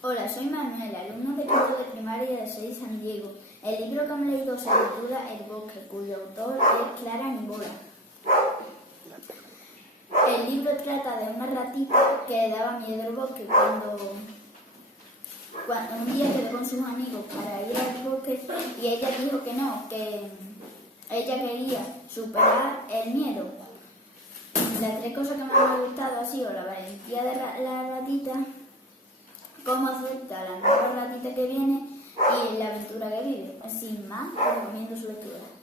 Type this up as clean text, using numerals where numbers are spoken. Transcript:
Hola, soy Manuel, alumno de quinto de primaria de 6 San Diego. El libro que me he leído se titula El bosque, cuyo autor es Clara Nibola. El libro trata de una ratita que le daba miedo al bosque cuando un día quedó con sus amigos para ir al bosque y ella dijo que no, que ella quería superar el miedo. Las tres cosas que más me han gustado ha sido la valentía de la ratita, cómo acepta la nueva ratita que viene y la aventura que vive. Sin más, recomiendo su lectura.